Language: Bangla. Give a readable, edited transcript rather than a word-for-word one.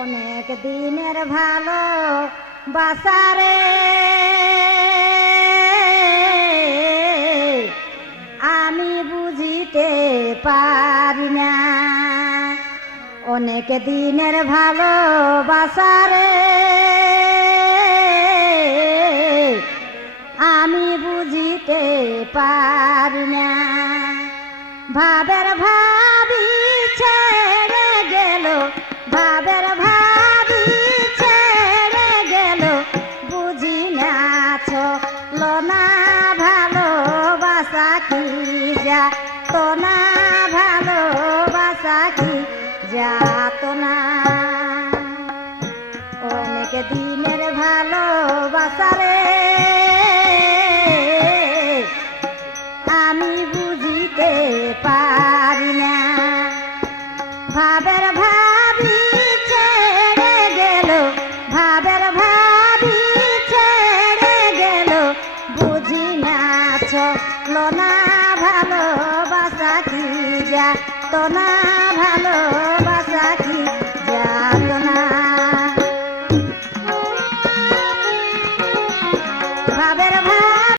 অনেক দিনের ভালো বাসারে আমি বুঝিতে পারি না। অনেক দিনের ভালো বাসারে আমি বুঝিতে পারি না। ভাবের ভাবি ছেড়ে গেল, ভাবের ভাবি ছেড়ে গেল, বুঝি না চলো না ভালোবাসা কি যা তো না, ভালোবাসা কি যাত না। অনেক দিনের ভালোবাসা রে আমি বুঝিতে পারি না। ভাবের ভাবি ছেড়ে গেল, ভাবের ভাবি ছেড়ে গেল, বুঝি না চলো না ভালোবাসা কি যা তো না, ভালো